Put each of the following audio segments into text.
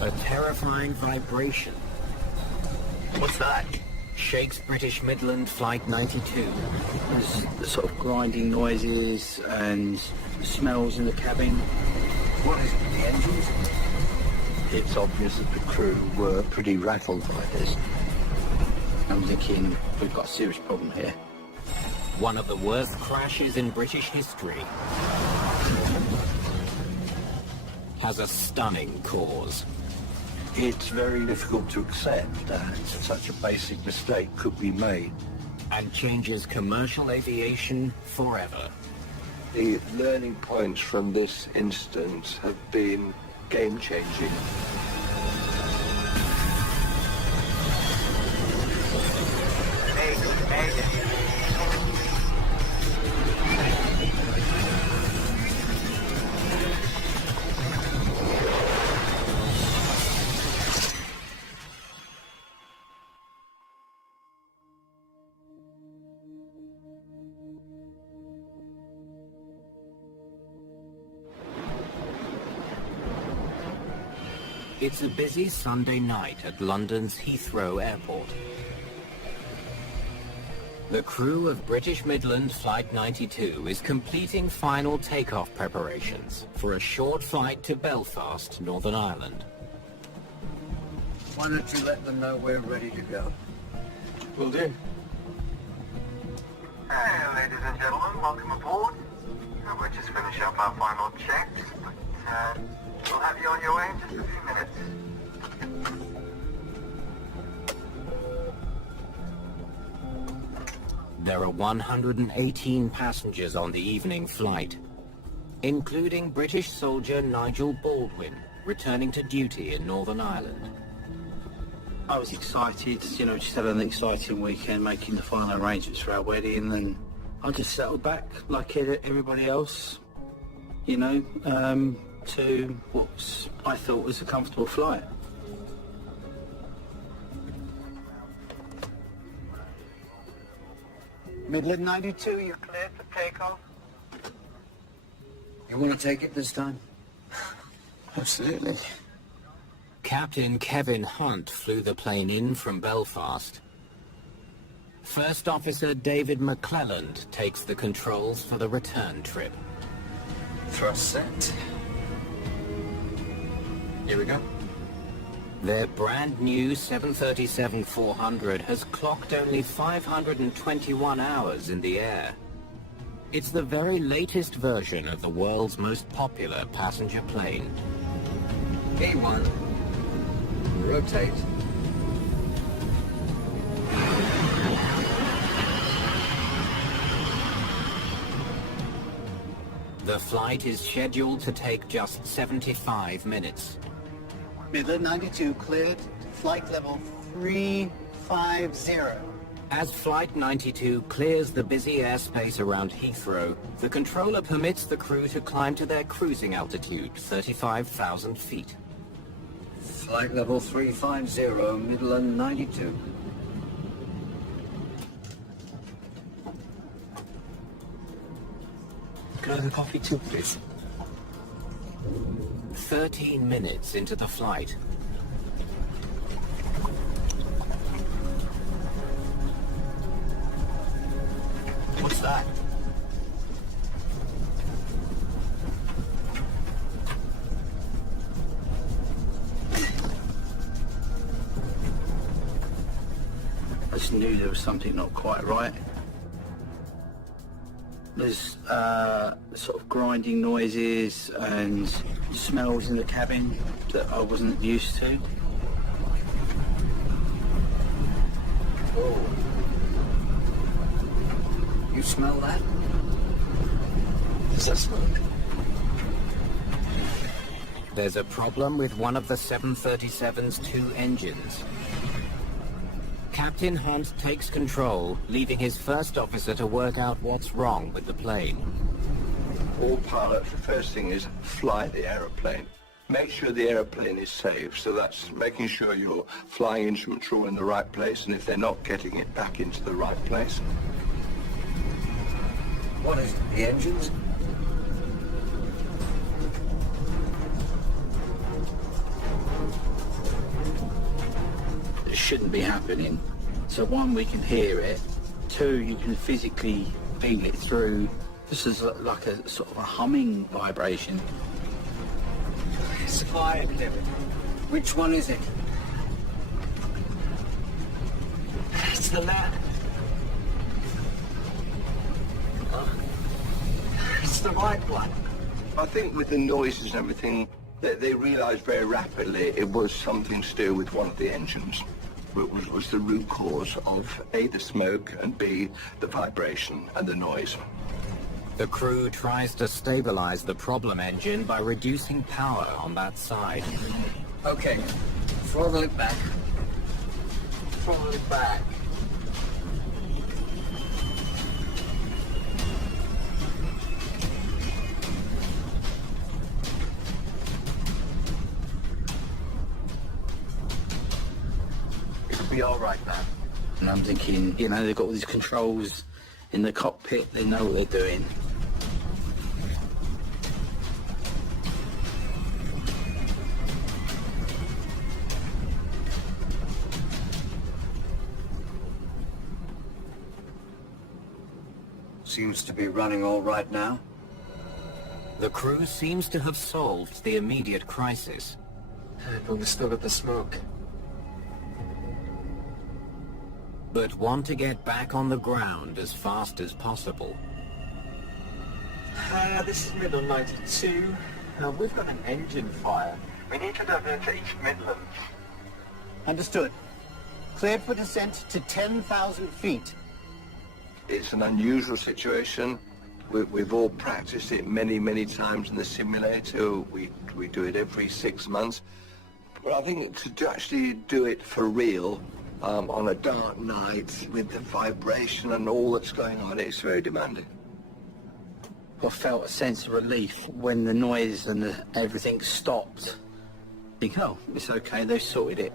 A terrifying vibration. What's that? Shakes British Midland Flight 92. There's the sort of grinding noises and smells in the cabin. What is it, the engines? It's obvious that the crew were pretty rattled by this. I'm thinking we've got a serious problem here. One of the worst crashes in British history has a stunning cause. It's very difficult to accept that such a basic mistake could be made. And changes commercial aviation forever. The learning points from this instance have been game-changing. It's a busy Sunday night at London's Heathrow Airport. The crew of British Midland Flight 92 is completing final takeoff preparations for a short flight to Belfast, Northern Ireland. Why don't you let them know we're ready to go? Will do. Hey, ladies and gentlemen, welcome aboard. We're just finishing up our final checks, but we'll have you on your way in just a few minutes. There are 118 passengers on the evening flight, including British soldier Nigel Baldwin, returning to duty in Northern Ireland. I was excited, just had an exciting weekend making the final arrangements for our wedding, and I just settled back like everybody else, to what I thought was a comfortable flight. Midland 92, you're cleared for takeoff? You want to take it this time? Absolutely. Captain Kevin Hunt flew the plane in from Belfast. First Officer David McClelland takes the controls for the return trip. Thrust set. Here we go. Their brand new 737-400 has clocked only 521 hours in the air. It's the very latest version of the world's most popular passenger plane. E1. Rotate. The flight is scheduled to take just 75 minutes. Midland 92 cleared, flight level 350. As Flight 92 clears the busy airspace around Heathrow, the controller permits the crew to climb to their cruising altitude, 35,000 feet. Flight level 350, Midland 92. Can I have a coffee too, please? 13 minutes into the flight. What's that? I just knew there was something not quite right. There's sort of grinding noises and smells in the cabin that I wasn't used to. Oh. You smell that? Does that smoke? There's a problem with one of the 737's two engines. Captain Hunt takes control, leaving his first officer to work out what's wrong with the plane. All pilots, the first thing is fly the aeroplane. make sure the aeroplane is safe. So that's making sure your flying instruments are all in the right place, and if they're not, getting it back into the right place. What is it, the engines? It shouldn't be happening. So one, we can hear it. Two, you can physically feel it through. This is like a sort of a humming vibration. It's quiet, Kevin. Which one is it? It's the lad. It's the right one. I think with the noises and everything, they realised very rapidly it was something to do with one of the engines. It was the root cause of A, the smoke, and B, the vibration and the noise. The crew tries to stabilize the problem engine by reducing power on that side. Okay, throttle it back. Throttle it back. It'll be all right now. And I'm thinking, you know, they've got all these controls in the cockpit. They know what they're doing. Seems to be running all right now. The crew seems to have solved the immediate crisis. But we still got the smoke. But want to get back on the ground as fast as possible. This is middle 92. We've got an engine fire. We need to divert to East Midlands. Understood. Cleared for descent to 10,000 feet. It's an unusual situation. We've all practiced it many, many times in the simulator. We do it every 6 months. But I think to actually do it for real, on a dark night with the vibration and all that's going on, it's very demanding. I felt a sense of relief when the noise and everything stopped. I think, oh, it's okay, they've sorted it.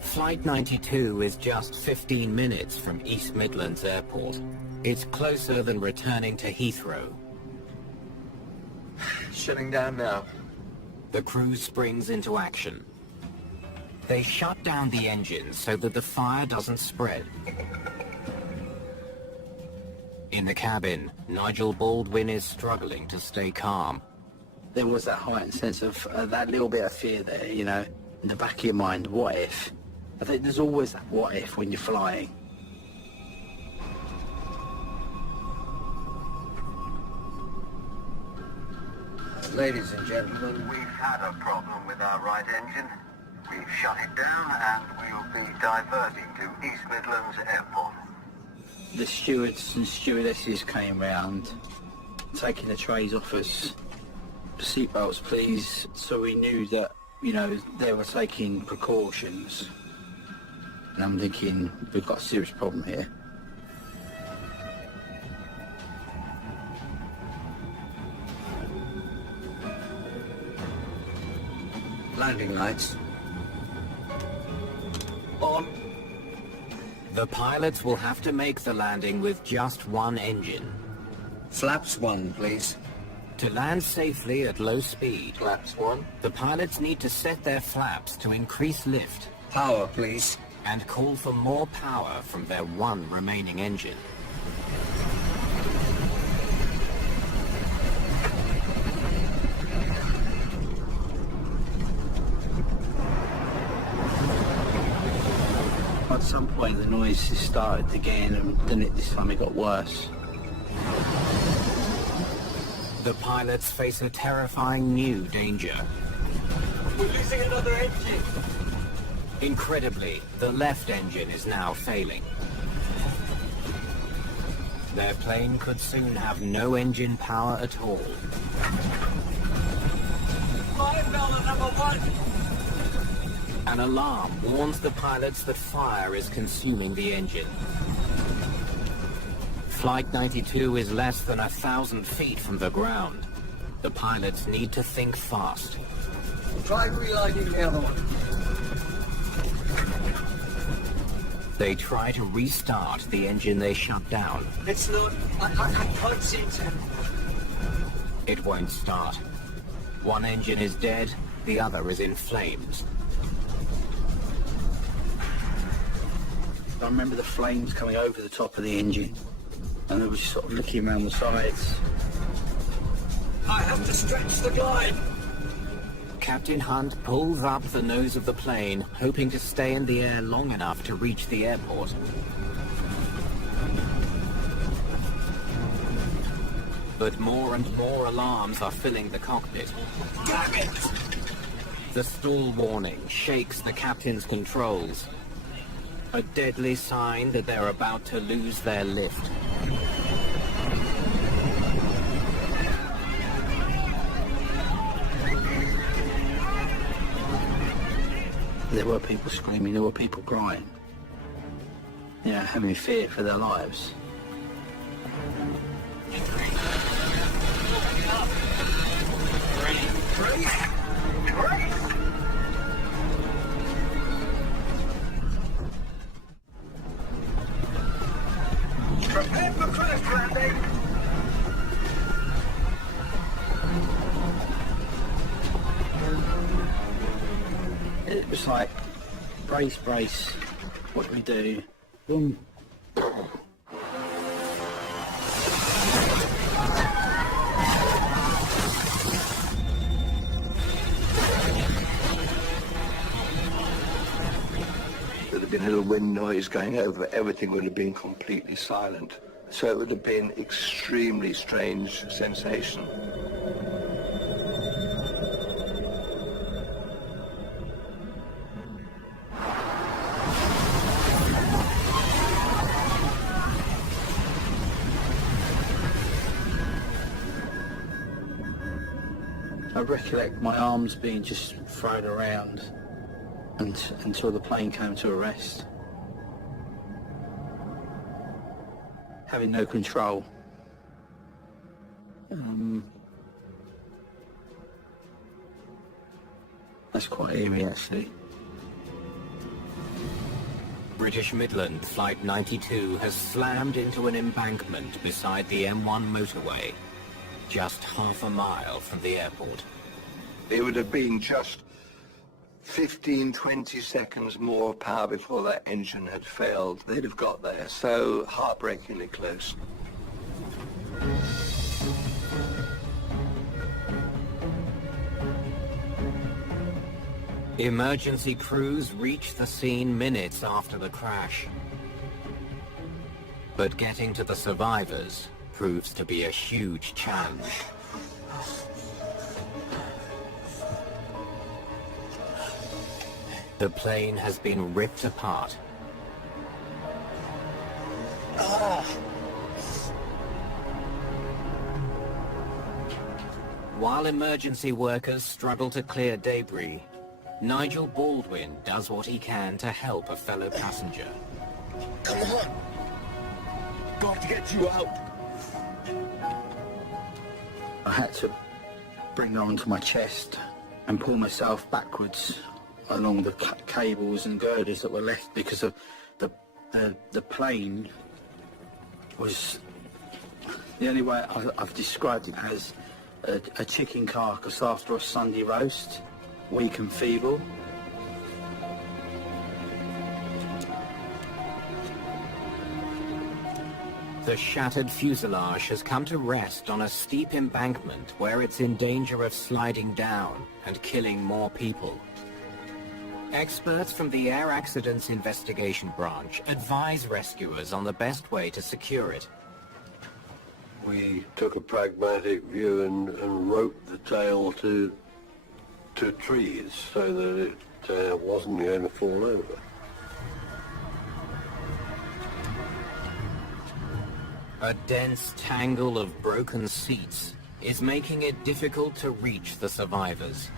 Flight 92 is just 15 minutes from East Midlands Airport. It's closer than returning to Heathrow. Shutting down now. The crew springs into action. They shut down the engines so that the fire doesn't spread. In the cabin, Nigel Baldwin is struggling to stay calm. There was that heightened sense of that little bit of fear there, you know, in the back of your mind, what if? I think there's always that what if when you're flying. Ladies and gentlemen, We've had a problem with our right engine. We've shut it down and we'll be diverting to East Midlands Airport. The stewards and stewardesses came round, taking the trays off us. Seatbelts, please. So we knew that, you know, they were taking precautions. And I'm thinking, we've got a serious problem here. landing lights. On. The pilots will have to make the landing with just one engine. Flaps 1, please. To land safely at low speed, Flaps 1. the pilots need to set their flaps to increase lift Power, please. and call for more power from their one remaining engine. At some point the noise started again, and then this time it got worse. The pilots face a terrifying new danger. We're losing another engine. Incredibly, the left engine is now failing. Their plane could soon have no engine power at all. Fire bell number 1. An alarm warns the pilots that fire is consuming the engine. Flight 92 is less than 1,000 feet from the ground. The pilots need to think fast. Try relighting the other one. They try to restart the engine they shut down. It's not... I can't seem to... It won't start. One engine is dead, the other is in flames. I remember the flames coming over the top of the engine, and it was sort of looking around the sides. I have to stretch the glide. Captain Hunt pulls up the nose of the plane, hoping to stay in the air long enough to reach the airport. But more and more alarms are filling the cockpit. Damn it! The stall warning shakes the captain's controls. A deadly sign that they're about to lose their lift. There were people screaming, there were people crying. Yeah, having fear for their lives. Prepare for crash landing. It was like, brace, what do we do? Boom. There'd have been a little wind noise going over, everything would have been completely silent. So it would have been extremely strange sensation. I recollect my arms being just thrown around until the plane came to a rest. Having no control. That's quite eerie, actually. British Midland Flight 92 has slammed into an embankment beside the M1 motorway, just half a mile from the airport. It would have been just 15, 20 seconds more power before that engine had failed. They'd have got there so heartbreakingly close. Emergency crews reach the scene minutes after the crash. But getting to the survivors proves to be a huge challenge. The plane has been ripped apart. While emergency workers struggle to clear debris, Nigel Baldwin does what he can to help a fellow passenger. Come on. Got to get you out. I had to bring her onto my chest and pull myself backwards along the cables and girders that were left because of the plane was... The only way I've described it as a chicken carcass after a Sunday roast, weak and feeble. The shattered fuselage has come to rest on a steep embankment where it's in danger of sliding down and killing more people. Experts from the Air Accidents Investigation Branch advise rescuers on the best way to secure it. We took a pragmatic view and roped the tail to trees so that it wasn't going to fall over. A dense tangle of broken seats is making it difficult to reach the survivors.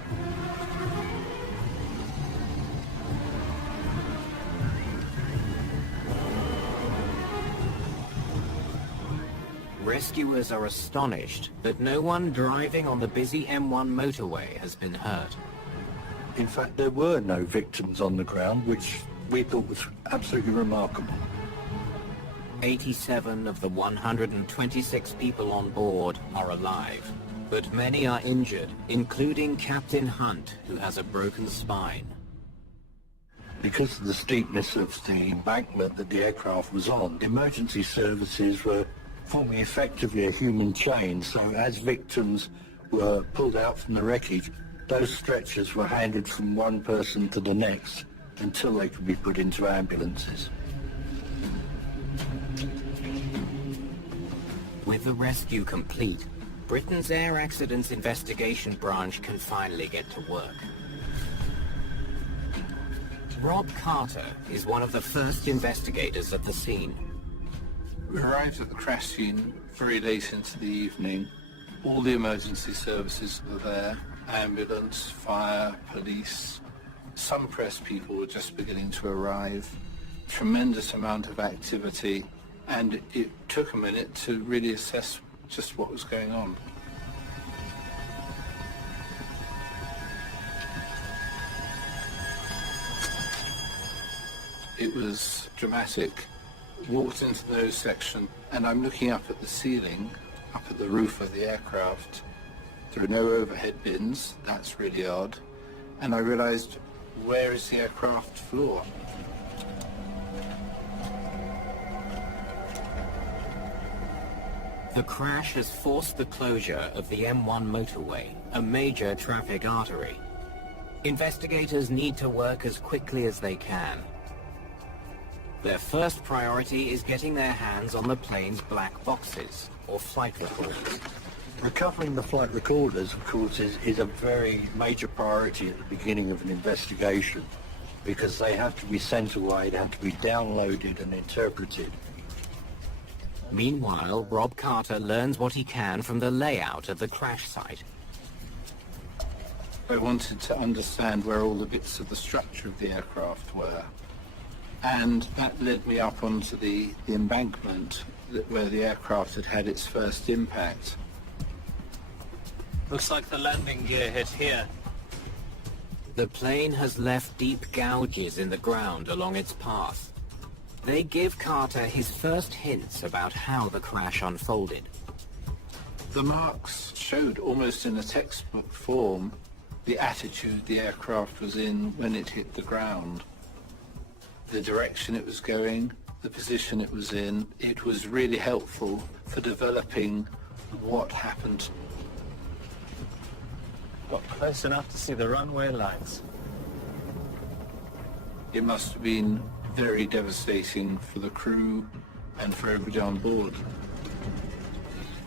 Rescuers are astonished that no one driving on the busy M1 motorway has been hurt. In fact, there were no victims on the ground, which we thought was absolutely remarkable. 87 of the 126 people on board are alive, but many are injured, including Captain Hunt, who has a broken spine. Because of the steepness of the embankment that the aircraft was on, the emergency services were forming effectively a human chain, so as victims were pulled out from the wreckage, those stretchers were handed from one person to the next until they could be put into ambulances. With the rescue complete, Britain's Air Accidents Investigation Branch can finally get to work. Rob Carter is one of the first investigators at the scene. We arrived at the crash scene very late into the evening. All the emergency services were there, ambulance, fire, police. Some press people were just beginning to arrive. Tremendous amount of activity, and it took a minute to really assess just what was going on. It was dramatic. Walked into the nose section, and I'm looking up at the ceiling, up at the roof of the aircraft. There are no overhead bins. That's really odd. And I realized, where is the aircraft floor? The crash has forced the closure of the M1 motorway, a major traffic artery. Investigators need to work as quickly as they can. Their first priority is getting their hands on the plane's black boxes, or flight recorders. Recovering the flight recorders, of course, is a very major priority at the beginning of an investigation, because they have to be sent away, they have to be downloaded and interpreted. Meanwhile, Rob Carter learns what he can from the layout of the crash site. I wanted to understand where all the bits of the structure of the aircraft were. And that led me up onto the embankment where the aircraft had had its first impact. Looks like the landing gear hit here. The plane has left deep gouges in the ground along its path. They give Carter his first hints about how the crash unfolded. The marks showed almost in a textbook form the attitude the aircraft was in when it hit the ground. The direction it was going, the position it was in. It was really helpful for developing what happened. Got close enough to see the runway lights. It must have been very devastating for the crew and for everybody on board.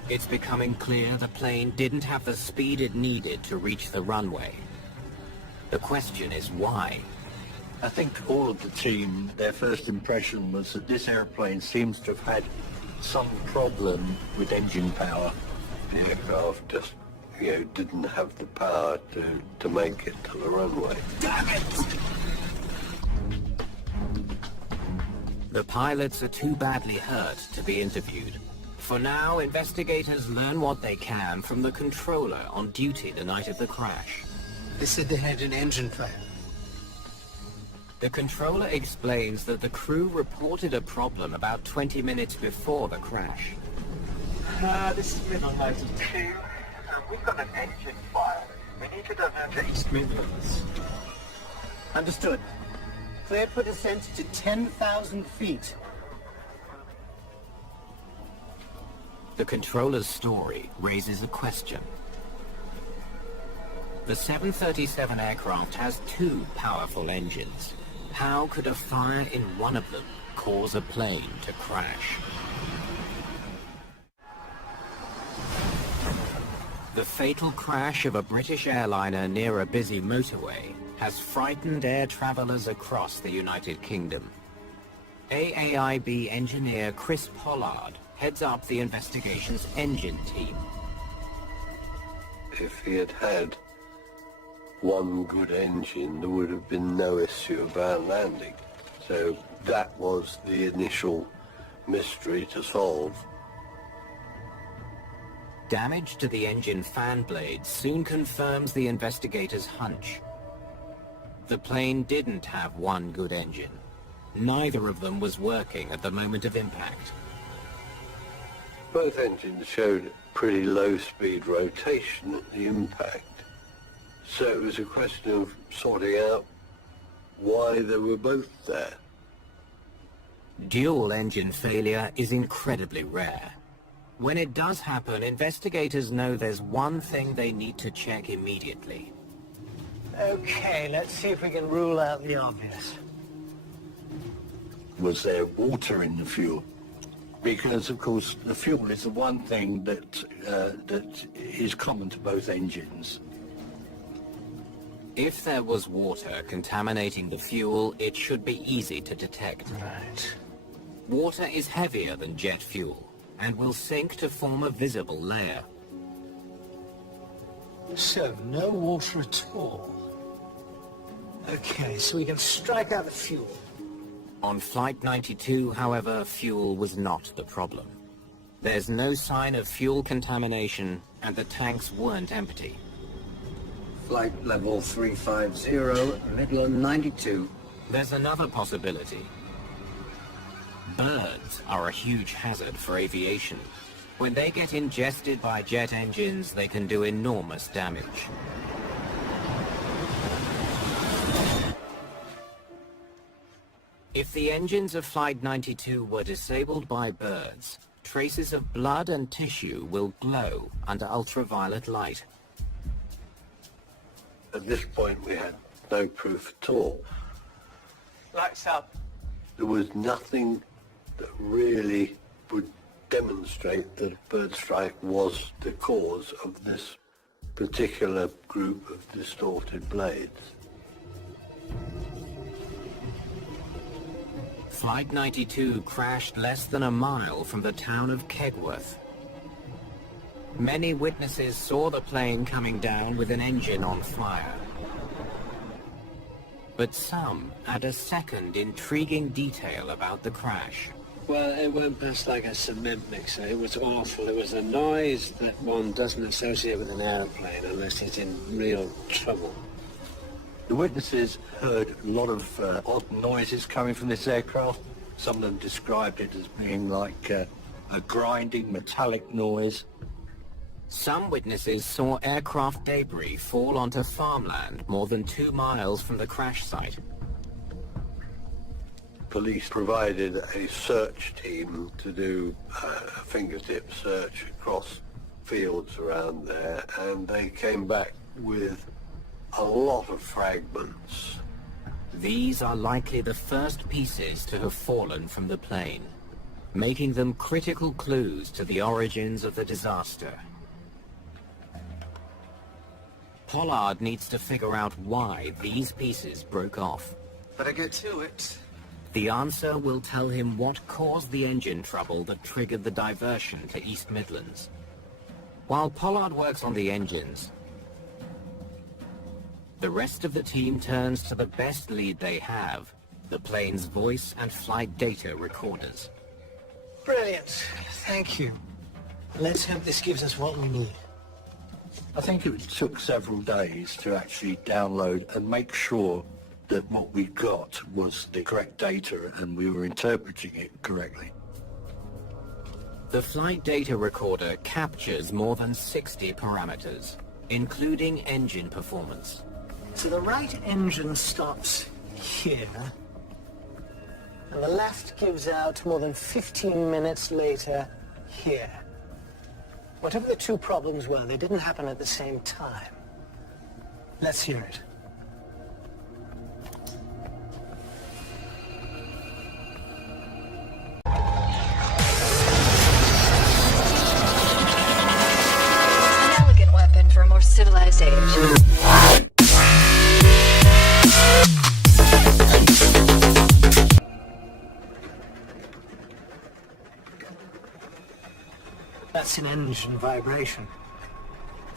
It's becoming clear the plane didn't have the speed it needed to reach the runway. The question is why? I think all of the team, their first impression was that this airplane seems to have had some problem with engine power. The aircraft just, didn't have the power to make it to the runway. Damn it! The pilots are too badly hurt to be interviewed. For now, investigators learn what they can from the controller on duty the night of the crash. They said they had an engine failure. The controller explains that the crew reported a problem about 20 minutes before the crash. This is middle light of 2. We've got an engine fire. We need to divert to East Midlands. Understood. Clear for descent to 10,000 feet. The controller's story raises a question. The 737 aircraft has 2 powerful engines. How could a fire in one of them cause a plane to crash? The fatal crash of a British airliner near a busy motorway has frightened air travelers across the United Kingdom. AAIB engineer Chris Pollard heads up the investigation's engine team. If he had had one good engine, there would have been no issue about landing. So that was the initial mystery to solve. Damage to the engine fan blades soon confirms the investigators' hunch. The plane didn't have one good engine. Neither of them was working at the moment of impact. Both engines showed pretty low speed rotation at the impact. So it was a question of sorting out why they were both there. Dual engine failure is incredibly rare. When it does happen, investigators know there's one thing they need to check immediately. Okay, let's see if we can rule out the obvious. Was there water in the fuel? Because, of course, the fuel is the one thing that is common to both engines. If there was water contaminating the fuel, it should be easy to detect. Right. Water is heavier than jet fuel and will sink to form a visible layer. So, no water at all. Okay, so we can strike out the fuel. On Flight 92, however, fuel was not the problem. There's no sign of fuel contamination, and the tanks weren't empty. Flight level 350, middle of 92. There's another possibility. Birds are a huge hazard for aviation. When they get ingested by jet engines, they can do enormous damage. If the engines of Flight 92 were disabled by birds, traces of blood and tissue will glow under ultraviolet light. At this point we had no proof at all. Lights up. There was nothing that really would demonstrate that a bird strike was the cause of this particular group of distorted blades. Flight 92 crashed less than a mile from the town of Kegworth. Many witnesses saw the plane coming down with an engine on fire. But some had a second intriguing detail about the crash. Well, it went past like a cement mixer. It was awful. It was a noise that one doesn't associate with an airplane unless it's in real trouble. The witnesses heard a lot of odd noises coming from this aircraft. Some of them described it as being like a grinding metallic noise. Some witnesses saw aircraft debris fall onto farmland more than 2 miles from the crash site. Police provided a search team to do a fingertip search across fields around there, and they came back with a lot of fragments. These are likely the first pieces to have fallen from the plane, making them critical clues to the origins of the disaster. Pollard needs to figure out why these pieces broke off. Better get to it. The answer will tell him what caused the engine trouble that triggered the diversion to East Midlands. While Pollard works on the engines, the rest of the team turns to the best lead they have, the plane's voice and flight data recorders. Brilliant. Thank you. Let's hope this gives us what we need. I think it took several days to actually download and make sure that what we got was the correct data and we were interpreting it correctly. The flight data recorder captures more than 60 parameters, including engine performance. So the right engine stops here, and the left gives out more than 15 minutes later here. Whatever the two problems were, they didn't happen at the same time. Let's hear it. An elegant weapon for a more civilized age. That's an engine vibration.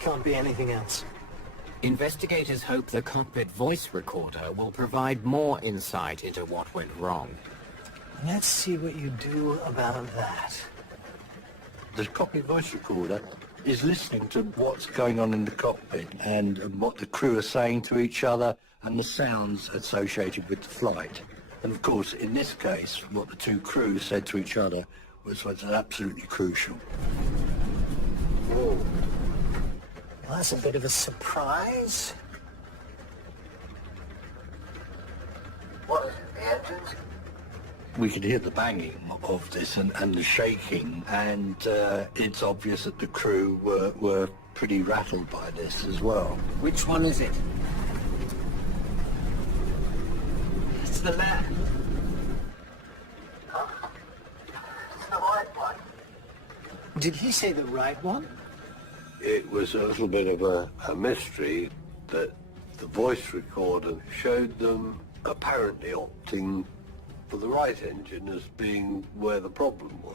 Can't be anything else. Investigators hope the cockpit voice recorder will provide more insight into what went wrong. Let's see what you do about that. The cockpit voice recorder is listening to what's going on in the cockpit and what the crew are saying to each other and the sounds associated with the flight. And of course, in this case, what the two crews said to each other was absolutely crucial. Well, that's a bit of a surprise. What is it, the engines? We could hear the banging of this and the shaking, and it's obvious that the crew were pretty rattled by this as well. Which one is it? It's the left. Huh? It's the right one. Did he say the right one? It was a little bit of a mystery that the voice recorder showed them apparently opting for the right engine as being where the problem was.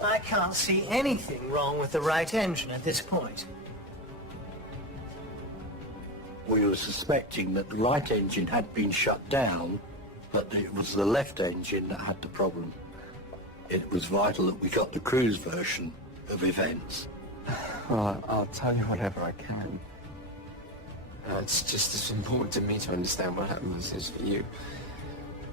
I can't see anything wrong with the right engine at this point. We were suspecting that the right engine had been shut down, but it was the left engine that had the problem. It was vital that we got the crew's version of events. Well, I'll tell you whatever I can. It's just as important to me to understand what happened as it is for you.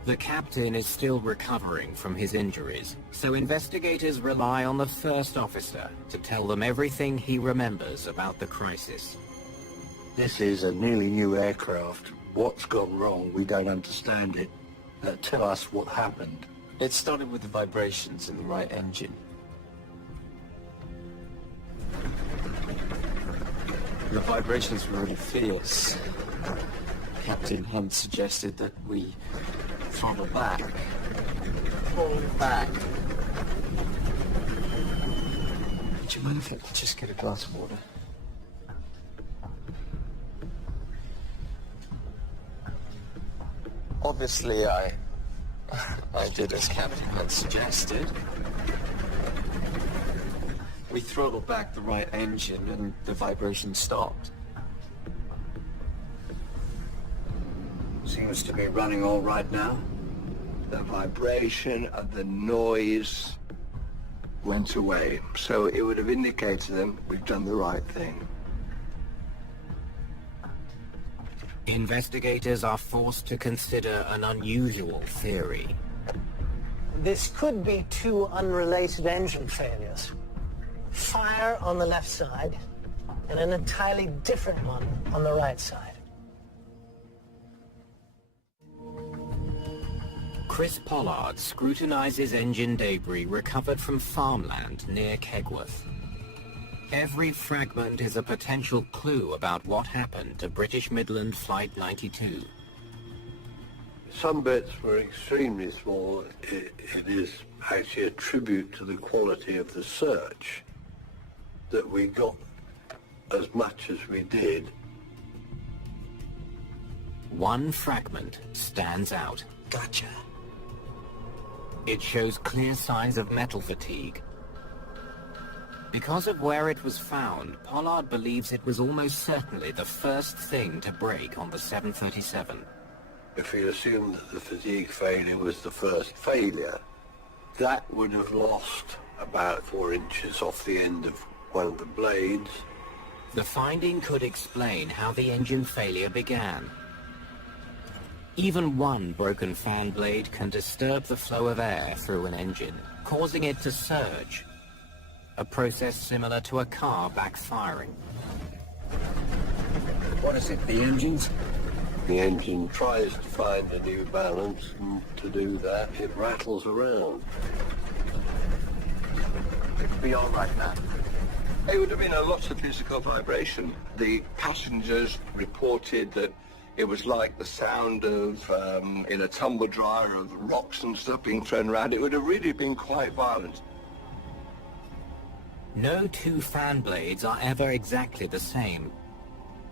The captain is still recovering from his injuries, so investigators rely on the first officer to tell them everything he remembers about the crisis. This is a nearly new aircraft. What's gone wrong? We don't understand it. Tell us what happened. It started with the vibrations in the right engine. The vibrations were really fierce. Captain Hunt suggested that we throttle back. Pull back. Do you mind if I just get a glass of water? Obviously, I did as Captain Hunt suggested. We throttled back the right engine and the vibration stopped. Seems to be running all right now. The vibration and the noise went away, so it would have indicated to them we've done the right thing. Investigators are forced to consider an unusual theory. This could be two unrelated engine failures. Fire on the left side, and an entirely different one on the right side. Chris Pollard scrutinizes engine debris recovered from farmland near Kegworth. Every fragment is a potential clue about what happened to British Midland Flight 92. Some bits were extremely small. It is actually a tribute to the quality of the search that we got as much as we did. One fragment stands out. Gotcha. It shows clear signs of metal fatigue. Because of where it was found, Pollard believes it was almost certainly the first thing to break on the 737. If we assume that the fatigue failure was the first failure, that would have lost about 4 inches off the end of one of the blades. The finding could explain how the engine failure began. Even one broken fan blade can disturb the flow of air through an engine, causing it to surge, a process similar to a car backfiring. What is it, the engines? The engine tries to find a new balance, and to do that, it rattles around. It'll be all right now. It would have been a lot of physical vibration. The passengers reported that it was like the sound of, in a tumble dryer, of rocks and stuff being thrown around. It would have really been quite violent. No two fan blades are ever exactly the same.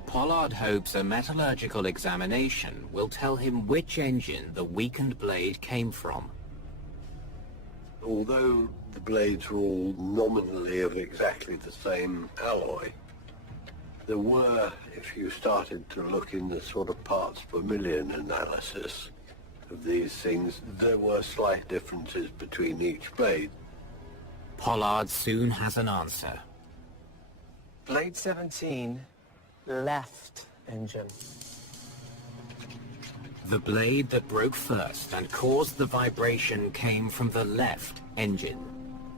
Pollard hopes a metallurgical examination will tell him which engine the weakened blade came from. Although the blades were all nominally of exactly the same alloy, there were, if you started to look in the sort of parts per million analysis of these things, there were slight differences between each blade. Pollard soon has an answer. Blade 17, left engine. The blade that broke first and caused the vibration came from the left engine.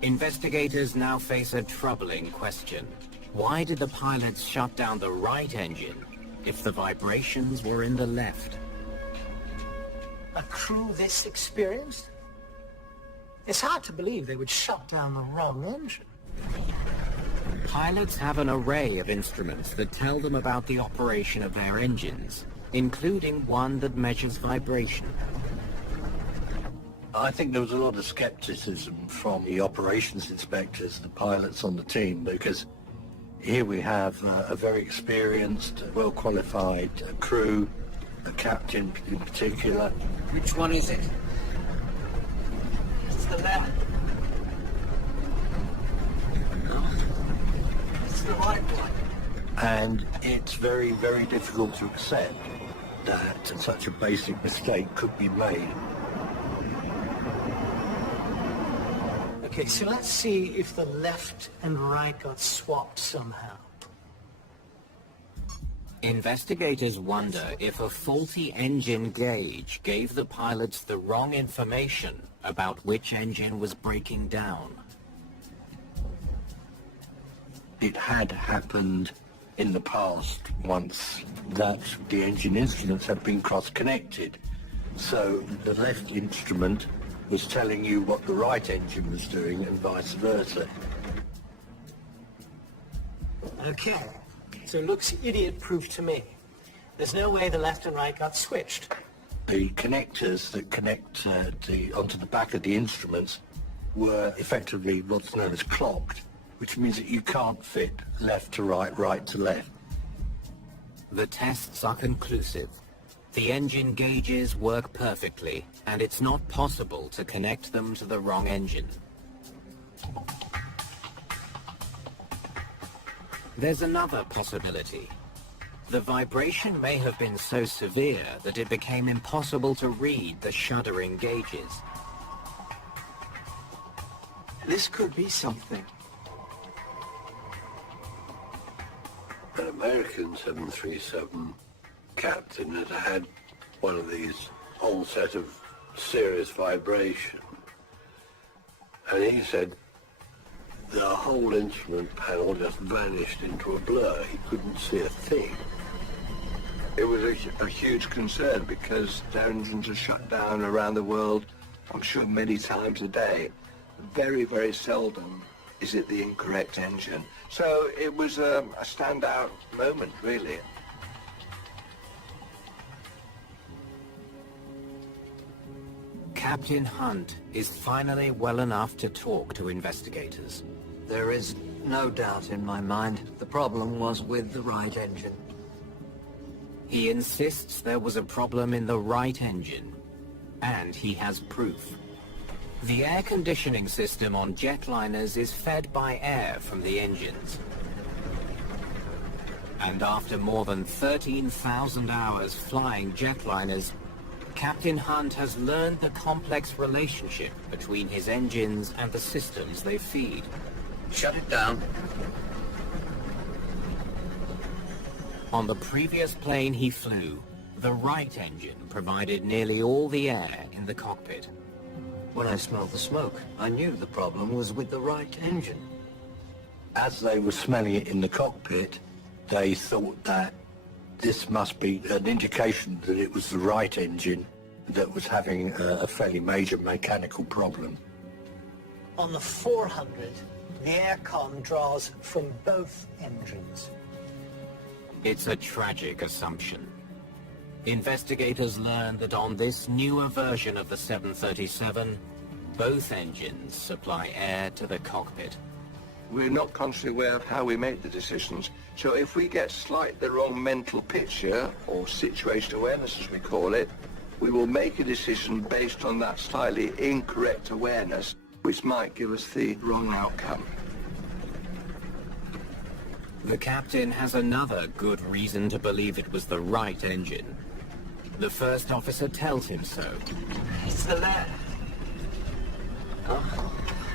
Investigators now face a troubling question. Why did the pilots shut down the right engine if the vibrations were in the left? A crew this experienced? It's hard to believe they would shut down the wrong engine. Pilots have an array of instruments that tell them about the operation of their engines, including one that measures vibration. I think there was a lot of skepticism from the operations inspectors, the pilots on the team, because here we have a very experienced, well-qualified crew, a captain in particular. Which one is it? It's the left. No. It's the right one. And it's very, very difficult to accept that such a basic mistake could be made. Okay, so let's see if the left and right got swapped somehow. Investigators wonder if a faulty engine gauge gave the pilots the wrong information about which engine was breaking down. It had happened in the past once that the engine instruments had been cross-connected. So the left instrument was telling you what the right engine was doing and vice versa. Okay, so it looks idiot-proof to me. There's no way the left and right got switched. The connectors that connect onto the back of the instruments were effectively what's known as clogged, which means that you can't fit left to right, right to left. The tests are conclusive. The engine gauges work perfectly, and it's not possible to connect them to the wrong engine. There's another possibility. The vibration may have been so severe that it became impossible to read the shuddering gauges. This could be something. An American 737 captain had had one of these onset of serious vibration, and he said the whole instrument panel just vanished into a blur. He couldn't see a thing. It was a huge concern because their engines are shut down around the world, I'm sure many times a day. Very, very seldom is it the incorrect engine. So it was a standout moment, really. Captain Hunt is finally well enough to talk to investigators. There is no doubt in my mind the problem was with the right engine. He insists there was a problem in the right engine, and he has proof. The air conditioning system on jetliners is fed by air from the engines. And after more than 13,000 hours flying jetliners, Captain Hunt has learned the complex relationship between his engines and the systems they feed. Shut it down. On the previous plane he flew, the right engine provided nearly all the air in the cockpit. When I smelled the smoke, I knew the problem was with the right engine. As they were smelling it in the cockpit, they thought that this must be an indication that it was the right engine that was having a fairly major mechanical problem. On the 400, the aircon draws from both engines. It's a tragic assumption. Investigators learned that on this newer version of the 737, both engines supply air to the cockpit. We're not consciously aware of how we make the decisions. So if we get slightly the wrong mental picture, or situation awareness as we call it, we will make a decision based on that slightly incorrect awareness, which might give us the wrong outcome. The captain has another good reason to believe it was the right engine. The first officer tells him so. It's the left.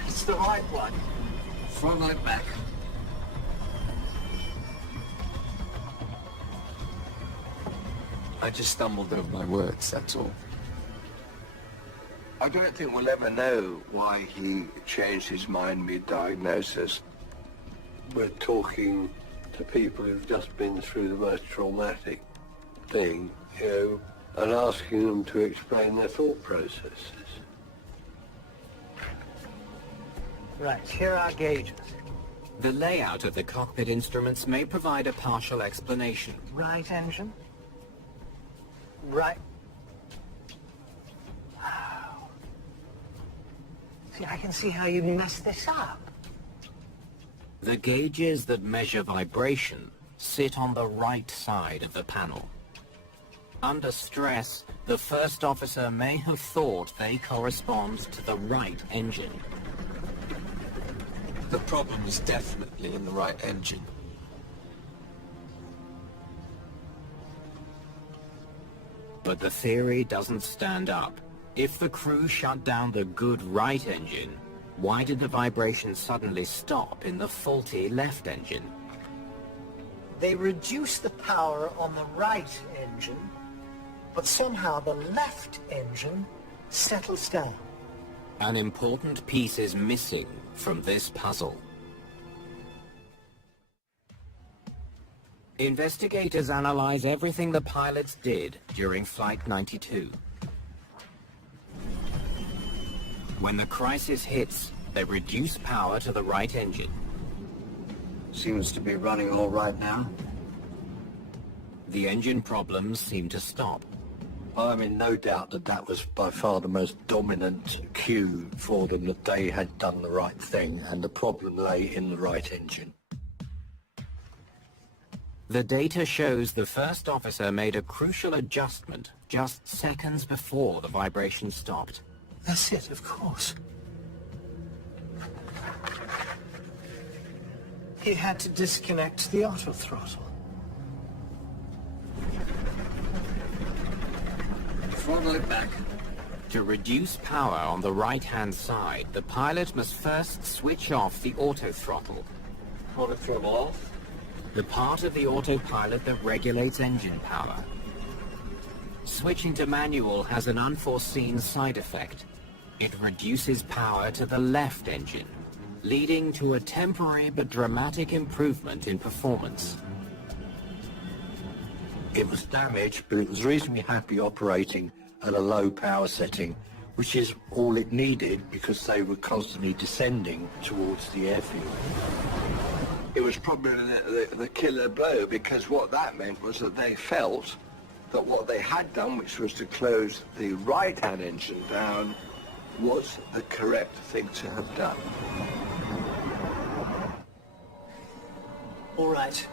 It's the right one. Throttle it back. I just stumbled over my words, that's all. I don't think we'll ever know why he changed his mind mid-diagnosis. We're talking to people who've just been through the most traumatic thing, and asking them to explain their thought processes. Right, here are gauges. The layout of the cockpit instruments may provide a partial explanation. Right engine. Right. See, I can see how you messed this up. The gauges that measure vibration sit on the right side of the panel. Under stress, the first officer may have thought they correspond to the right engine. The problem is definitely in the right engine. But the theory doesn't stand up. If the crew shut down the good right engine, why did the vibration suddenly stop in the faulty left engine? They reduce the power on the right engine, but somehow the left engine settles down. An important piece is missing from this puzzle. Investigators analyze everything the pilots did during Flight 92. When the crisis hits, they reduce power to the right engine. Seems to be running all right now. The engine problems seem to stop. I'm in no doubt that that was by far the most dominant cue for them that they had done the right thing, and the problem lay in the right engine. The data shows the first officer made a crucial adjustment just seconds before the vibration stopped. That's it, of course. He had to disconnect the auto throttle. Throttle it back. To reduce power on the right-hand side, the pilot must first switch off the auto throttle. Auto throttle off. The part of the autopilot that regulates engine power. Switching to manual has an unforeseen side effect. It reduces power to the left engine, leading to a temporary but dramatic improvement in performance. It was damaged, but it was reasonably happy operating at a low power setting, which is all it needed because they were constantly descending towards the airfield. It was probably the killer blow, because what that meant was that they felt that what they had done, which was to close the right-hand engine down, was the correct thing to have done. All right.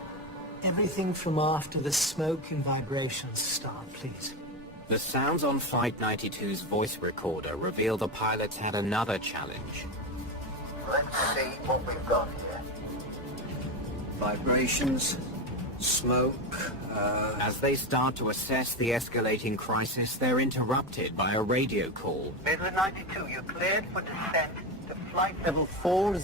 Everything from after the smoke and vibrations start, please. The sounds on Flight 92's voice recorder reveal the pilots had another challenge. Let's see what we've got here. Vibrations, smoke, As they start to assess the escalating crisis, they're interrupted by a radio call. Midland 92, you're cleared for descent to flight level 40.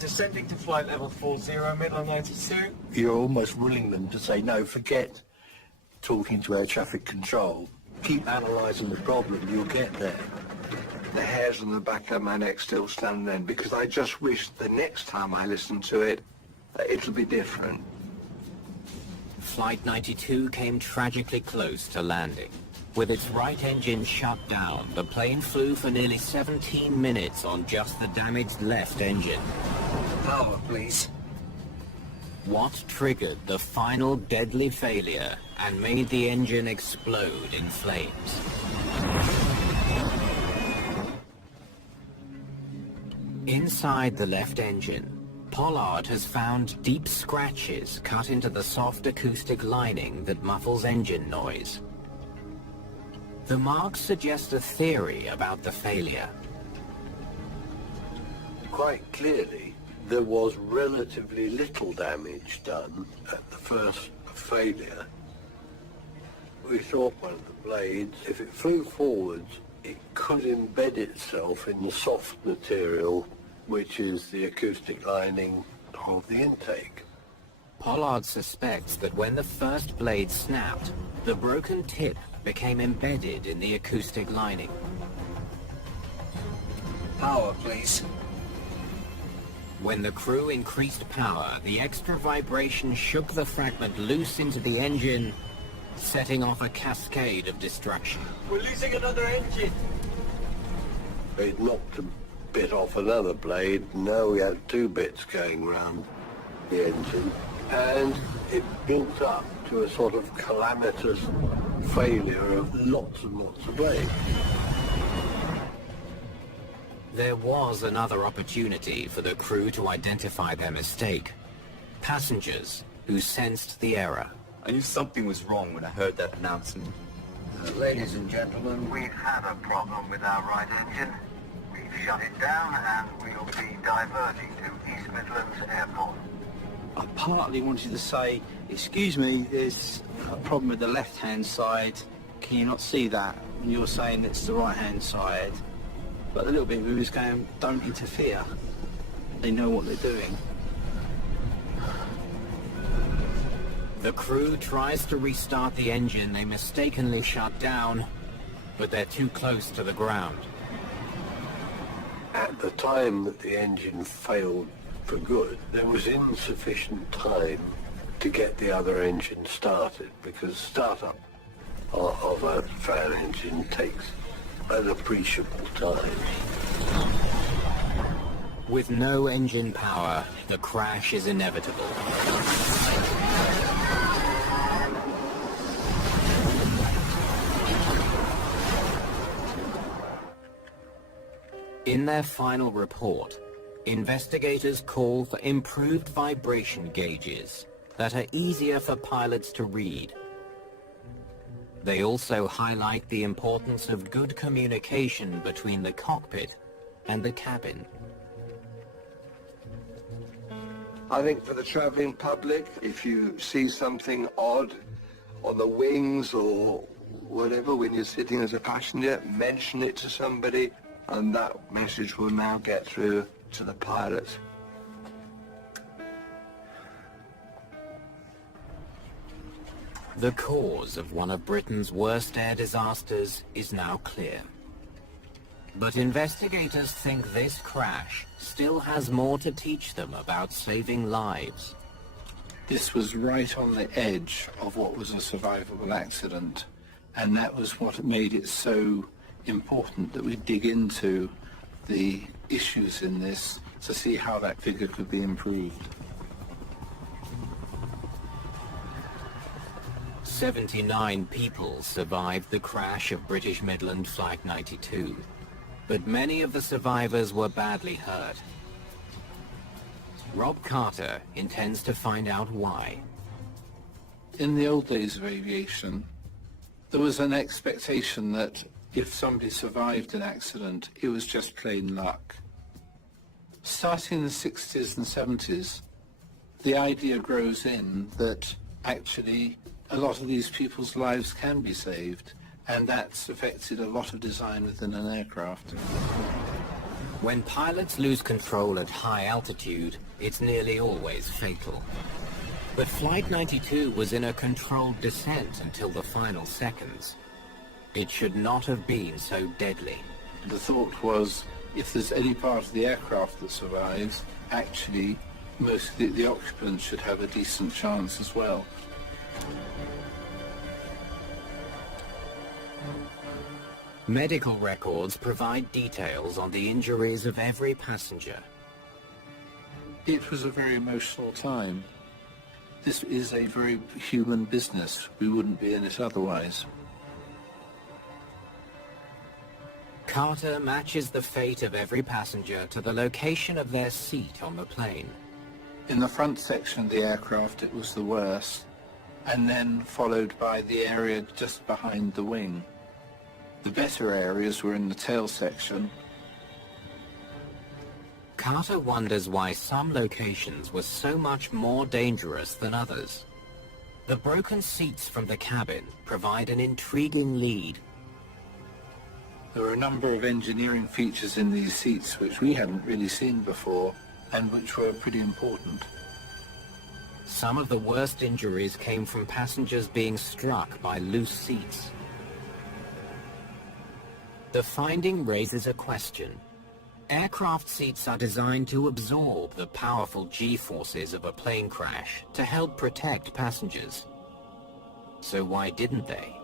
Descending to flight level 40, Midland 92. You're almost willing them to say, no, forget talking to air traffic control. Keep analysing the problem, you'll get there. The hairs on the back of my neck still stand then, because I just wish the next time I listen to it, it'll be different. Flight 92 came tragically close to landing. With its right engine shut down, the plane flew for nearly 17 minutes on just the damaged left engine. power, please. What triggered the final deadly failure and made the engine explode in flames? Inside the left engine, Pollard has found deep scratches cut into the soft acoustic lining that muffles engine noise. The marks suggest a theory about the failure. Quite clearly, there was relatively little damage done at the first failure. We thought one of the blades, if it flew forwards, it could embed itself in the soft material, which is the acoustic lining of the intake. Pollard suspects that when the first blade snapped, the broken tip became embedded in the acoustic lining. Power, please. When the crew increased power, the extra vibration shook the fragment loose into the engine, setting off a cascade of destruction. We're losing another engine. It knocked a bit off another blade. Now we had two bits going round the engine, and it built up to a sort of calamitous failure of lots and lots of blades. There was another opportunity for the crew to identify their mistake. Passengers who sensed the error. I knew something was wrong when I heard that announcement. Ladies and gentlemen, We've had a problem with our right engine. We've shut it down and we'll be diverting to East Midlands Airport. I partly wanted to say, excuse me, there's a problem with the left-hand side. Can you not see that? And you're saying it's the right-hand side. But a little bit we was going, don't interfere. They know what they're doing. The crew tries to restart the engine they mistakenly shut down, but they're too close to the ground. At the time that the engine failed for good, there was insufficient time to get the other engine started, because startup of a fan engine takes an appreciable time. With no engine power, the crash is inevitable. In their final report, investigators call for improved vibration gauges that are easier for pilots to read. They also highlight the importance of good communication between the cockpit and the cabin. I think for the travelling public, if you see something odd on the wings or whatever when you're sitting as a passenger, mention it to somebody, and that message will now get through to the pilots. The cause of one of Britain's worst air disasters is now clear. But investigators think this crash still has more to teach them about saving lives. This was right on the edge of what was a survivable accident, and that was what made it so important that we dig into the issues in this to see how that figure could be improved. 79 people survived the crash of British Midland Flight 92, but many of the survivors were badly hurt. Rob Carter intends to find out why. In the old days of aviation, there was an expectation that if somebody survived an accident, it was just plain luck. Starting in the 60s and 70s, the idea grows in that actually a lot of these people's lives can be saved, and that's affected a lot of design within an aircraft. When pilots lose control at high altitude, it's nearly always fatal. But Flight 92 was in a controlled descent until the final seconds. It should not have been so deadly. The thought was, if there's any part of the aircraft that survives, actually most of the occupants should have a decent chance as well. Medical records provide details on the injuries of every passenger. It was a very emotional time. This is a very human business. We wouldn't be in it otherwise. Carter matches the fate of every passenger to the location of their seat on the plane. In the front section of the aircraft, it was the worst, and then followed by the area just behind the wing. The better areas were in the tail section. Carter wonders why some locations were so much more dangerous than others. The broken seats from the cabin provide an intriguing lead. There were a number of engineering features in these seats which we hadn't really seen before, and which were pretty important. Some of the worst injuries came from passengers being struck by loose seats. The finding raises a question. Aircraft seats are designed to absorb the powerful G-forces of a plane crash to help protect passengers. So why didn't they?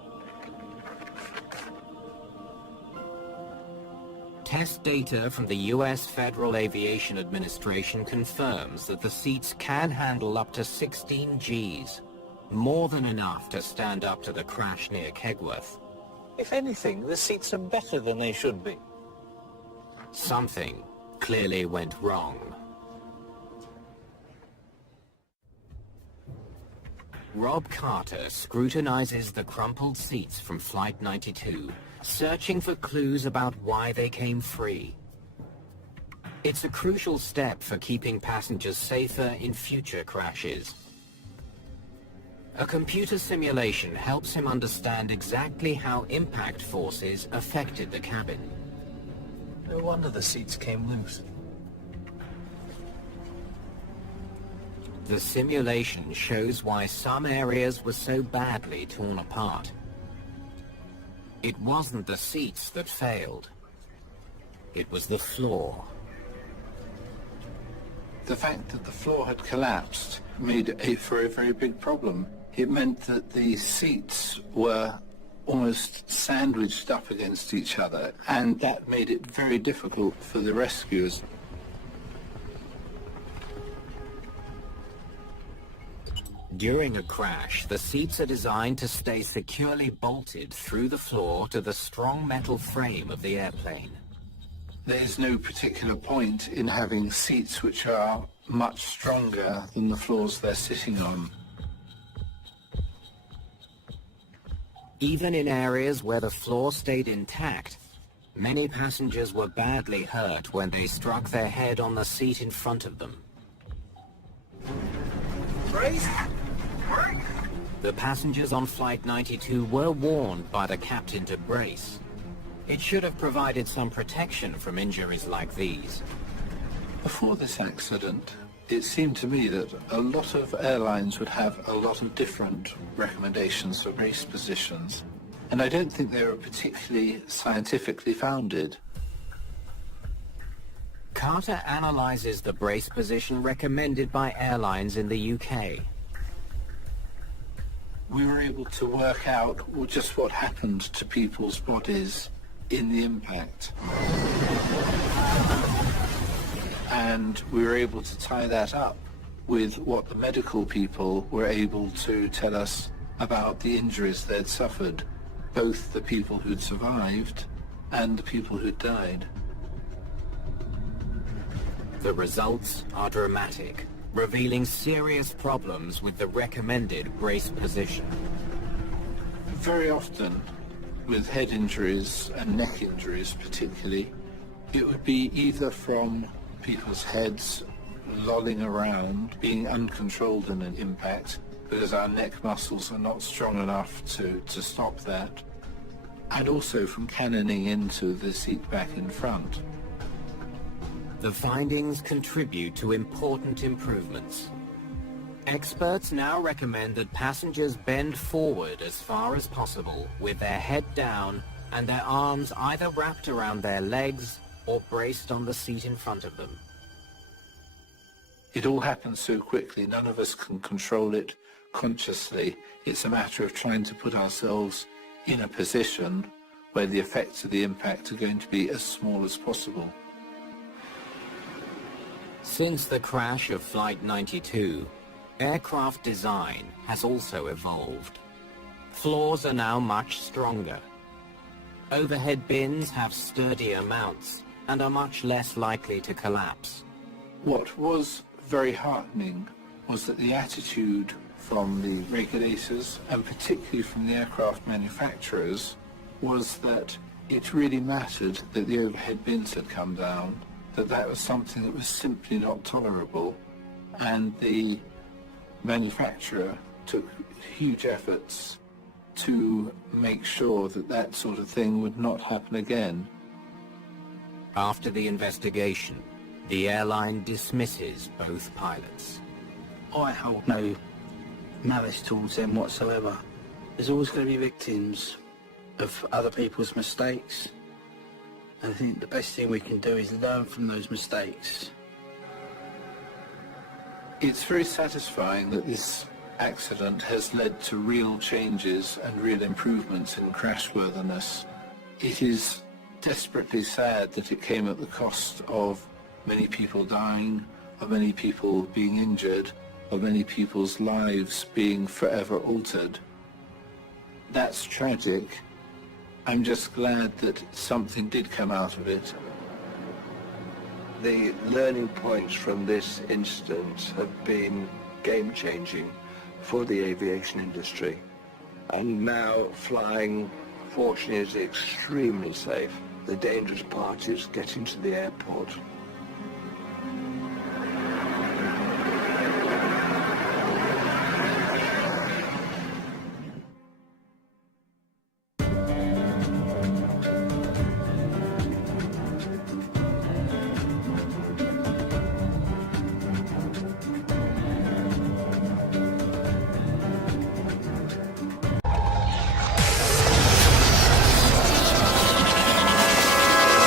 Test data from the US Federal Aviation Administration confirms that the seats can handle up to 16 Gs, more than enough to stand up to the crash near Kegworth. If anything, the seats are better than they should be. Something clearly went wrong. Rob Carter scrutinizes the crumpled seats from Flight 92, searching for clues about why they came free. It's a crucial step for keeping passengers safer in future crashes. A computer simulation helps him understand exactly how impact forces affected the cabin. No wonder the seats came loose. The simulation shows why some areas were so badly torn apart. It wasn't the seats that failed. It was the floor. The fact that the floor had collapsed made it for a very big problem. It meant that the seats were almost sandwiched up against each other, and that made it very difficult for the rescuers. During a crash, the seats are designed to stay securely bolted through the floor to the strong metal frame of the airplane. There's no particular point in having seats which are much stronger than the floors they're sitting on. Even in areas where the floor stayed intact, many passengers were badly hurt when they struck their head on the seat in front of them. Brace! The passengers on Flight 92 were warned by the captain to brace. It should have provided some protection from injuries like these. Before this accident, it seemed to me that a lot of airlines would have a lot of different recommendations for brace positions, and I don't think they were particularly scientifically founded. Carter analyzes the brace position recommended by airlines in the UK. We were able to work out just what happened to people's bodies in the impact. And we were able to tie that up with what the medical people were able to tell us about the injuries they'd suffered, both the people who'd survived and the people who'd died. The results are dramatic, revealing serious problems with the recommended brace position. Very often, with head injuries and neck injuries particularly, it would be either from people's heads lolling around, being uncontrolled in an impact, because our neck muscles are not strong enough to stop that, and also from cannoning into the seat back in front. The findings contribute to important improvements. Experts now recommend that passengers bend forward as far as possible with their head down and their arms either wrapped around their legs or braced on the seat in front of them. It all happens so quickly, none of us can control it consciously. It's a matter of trying to put ourselves in a position where the effects of the impact are going to be as small as possible. Since the crash of Flight 92, aircraft design has also evolved. Floors are now much stronger. Overhead bins have sturdier mounts and are much less likely to collapse. What was very heartening was that the attitude from the regulators, and particularly from the aircraft manufacturers, was that it really mattered that the overhead bins had come down, that was something that was simply not tolerable, and the manufacturer took huge efforts to make sure that that sort of thing would not happen again. After the investigation, the airline dismisses both pilots. I hold no malice towards them whatsoever. There's always going to be victims of other people's mistakes. And I think the best thing we can do is learn from those mistakes. It's very satisfying that this accident has led to real changes and real improvements in crashworthiness. It is desperately sad that it came at the cost of many people dying, of many people being injured, of many people's lives being forever altered. That's tragic. I'm just glad that something did come out of it. The learning points from this incident have been game-changing for the aviation industry. And now flying, fortunately, is extremely safe. The dangerous part is getting to the airport.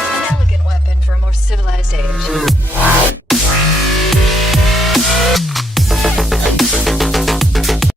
An elegant weapon for a more civilized age.